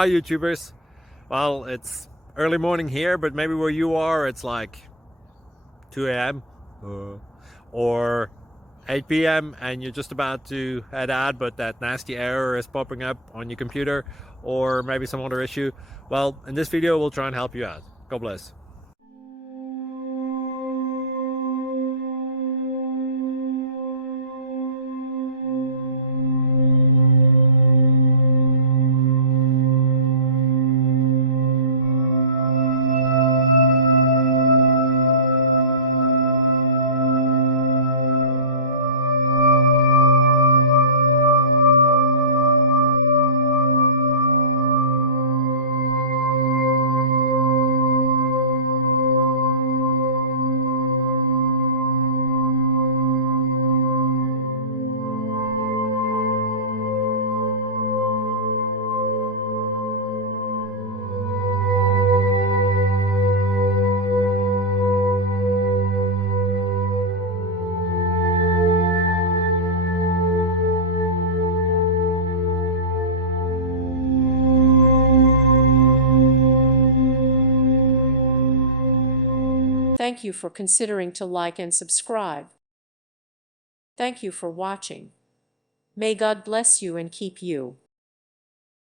Hi YouTubers. Well, it's early morning here, but maybe where you are it's like 2 a.m. or 8 p.m. and you're just about to head out, but that nasty error is popping up on your computer, or maybe some other issue. Well, in this video we'll try and help you out. God bless. Thank you for considering to like and subscribe. Thank you for watching. May God bless you and keep you.